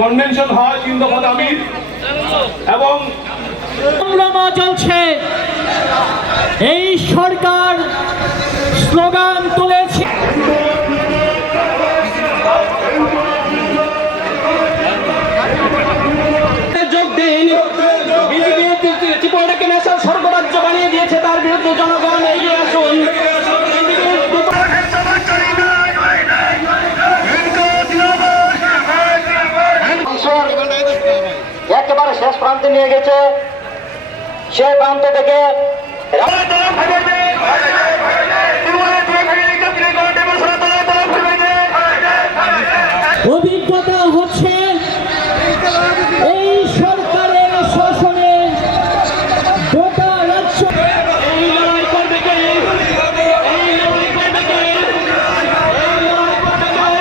Convention হয় 3 দফা দাবি এবং সংগ্রাম চলছে। এই সরকার স্লোগান তুলেছে। যোগ দিন। ত্রিপুরাকে ন্যাশনাল স্বর্গরাজ্য বানিয়ে দিয়েছে, তার বিরুদ্ধে জনগণ এগিয়ে আসুন। একেবারে শেষ প্রান্তে নিয়ে গেছে, সে প্রান্ত থেকে অভিজ্ঞতা হচ্ছে এই সরকারের শাসনে গোটা রাজ্য এই লড়াই করবে কে? এই লড়াই করবে কে? এই লড়াই করবে কে?